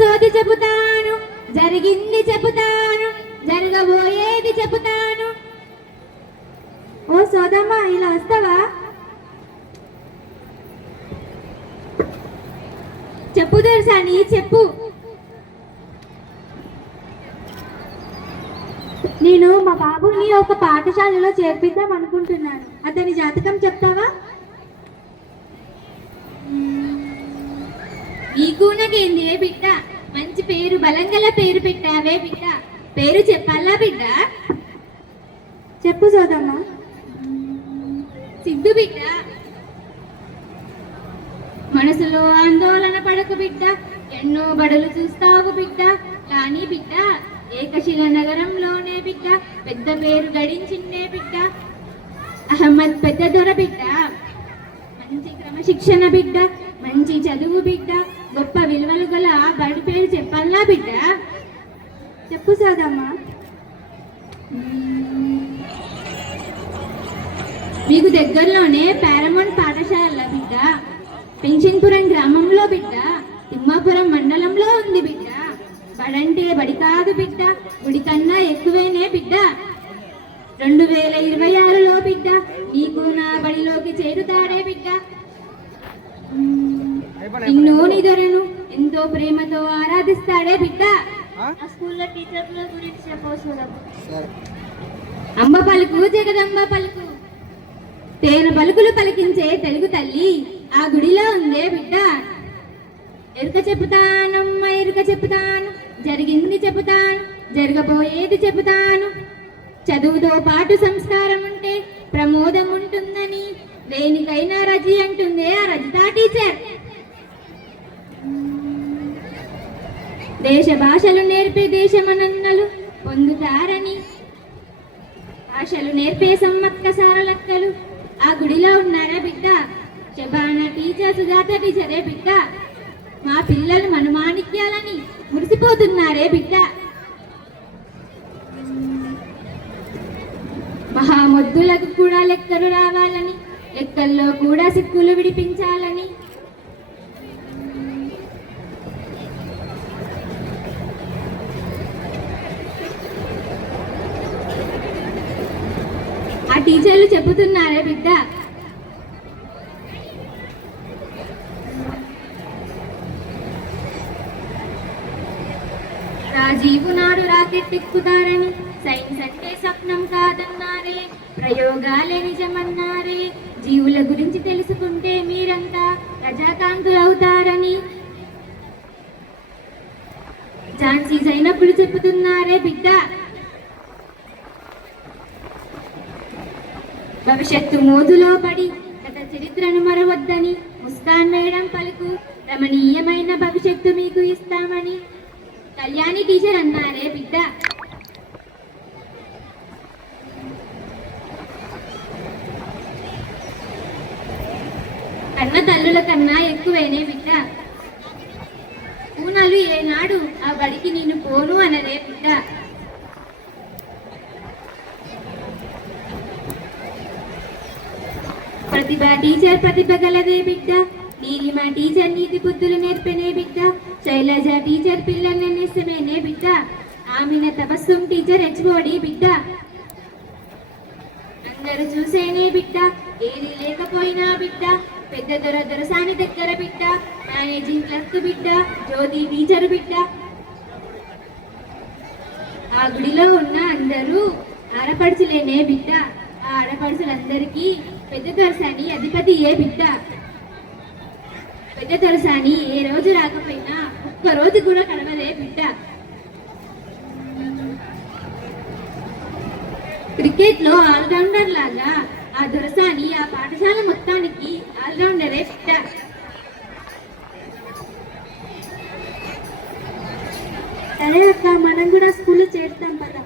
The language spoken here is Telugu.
సోది చెబుతాను, జరిగింది చెబుతాను, జరగబోయేది చెబుతాను. ఓ సోదమ్మ, ఇలా వస్తావా? చెప్పు దొరసాని, చెప్పు. నేను మా బాబుని ఒక పాఠశాలలో చేర్పిద్దాం అనుకుంటున్నాను. అతని జాతకం చెప్తావా? నీకు నాకేంది బిడ్డ, మంచి పేరు, బలంగల పేరు పెట్టావే బిడ్డ. పేరు చెప్పాలా బిడ్డ? చెప్పు సోదమ్మ. సిద్ధు బిడ్డ. మనసులో ఆందోళన పడకు బిడ్డ, ఎన్నో బడులు చూస్తావు బిడ్డ. కానీ బిడ్డ, ఏకశిల నగరంలోనే బిడ్డ పెద్ద పేరు గడించిందే బిడ్డ. అహ్మద్ పెద్ద దొర బిడ్డ. మంచి క్రమశిక్షణ బిడ్డ, మంచి చదువు బిడ్డ, గొప్ప విలువలు గల బడి పేరు చెప్పాలా బిడ్డ? చెప్పు సోదమ్మ. మీకు దగ్గరలోనే పారమౌంట్ పాఠశాల బిడ్డ, పెన్షన్పురం గ్రామంలో బిడ్డ, తిమ్మాపురం మండలంలో ఉంది బిడ్డ. బడంటే బడి కాదు బిడ్డ, గుడి కన్నా ఎక్కువేనే బిడ్డ. 2026లో బిడ్డ నీకు నా బడిలోకి చేరుతాడే బిడ్డ. నిన్ను నీ దొరను ఎంతో ప్రేమతో ఆరాధిస్తాడే బిడ్డ. స్కూల్లో టీచర్ల గురించి చెప్పవచ్చుదా? అంబ పలుకు జగదంబ పలుకు, తేన పలుకులు పలికించే తెలుగు తల్లి ఆ గుడిలో ఉందే బిడ్డ. ఎరుక చెబుతానమ్మ, ఎరుక చెబుతాను, జరిగింది చెబుతాను, జరగబోయేది చెబుతాను. చదువుతో పాటు సంస్కారం ఉంటే ప్రమోదం ఉంటుందని దేనికైనా రజి అంటుందే ఆ రజితా టీచర్. దేశ భాషలు నేర్పే దేశమనన్నలు పొందుతారని, భాషలు నేర్పే సమ్మక్క సారలక్కలు ఆ గుడిలో ఉన్నారా బిడ్డ. శబానా టీచర్, సుజాత టీచరే బిడ్డ. మా పిల్లలు మనుమాణిక్యాలని మురిసిపోతున్నారే బిడ్డ. మహామొద్దులకు కూడా లెక్కలు రావాలని, లెక్కల్లో కూడా సిక్కులు విడిపించాలని. ఆ టీచర్లు చెబుతున్నారే బిడ్డ. రాజీవు నాడు రాకెట్ ఎక్కుతారని, సైన్స్ అంటే స్వప్నం కాదన్నారే, ప్రయోగాలే నిజమన్నారే. జీవుల గురించి తెలుసుకుంటే మీరంతా ప్రజాకాంతులు అవుతారని ఝాన్సీ అయినప్పుడు చెబుతున్నారే బిడ్డ. భవిష్యత్తు మోదులో పడి గత చరిత్రను మరవద్దని ముస్కాన్ మేడం పలుకు, రమణీయమైన భవిష్యత్తు మీకు ఇస్తామని కళ్యాణి టీచర్ అన్నారే బిడ్డ. కన్న తల్లుల కన్నా ఎక్కువేనే బిడ్డ. పూనాలు ఏనాడు ఆ బడికి నేను పోను అనరే బిడ్డ. ప్రతిభ టీచర్ ప్రతిభ గలదే బిడ్డ. నీలిమ టీచర్ నీతి బుద్ధులు నేర్పనే బిడ్డ. శైలజ టీచర్ పిల్లల్ని నిස්සమేనే బిడ్డ. ఆమెన తపస్సుం టీచర్ హెచ్ఓడి బిడ్డ. అందరూ చూసేనే బిడ్డ, ఏది లేకపోయినా బిడ్డ. పెద్ద దొర దొరసాని దగ్గర బిడ్డ, మేనేజింగ్ క్లర్క్ బిడ్డ, జ్యోతి టీచర్ బిడ్డ. ఆ గుడిలో ఉన్న అందరూ ఆడపడుచులేనే బిడ్డ. ఆ ఆడపడుచులందరికీ పెద్ద దొరసాని అధిపతి ఏ బిడ్డ. పెద్ద దొరసాని ఏ రోజు రాకపోయినా ఒక్క రోజు కూడా కడవలే బిడ్డ. క్రికెట్ లో ఆల్రౌండర్ లాగా ఆ దొరసాని ఆ పాఠశాల మొత్తానికి ఆల్రౌండరే బిడ్డ. సరే అక్క, మనం కూడా స్కూల్లో చేరుతాం కదా.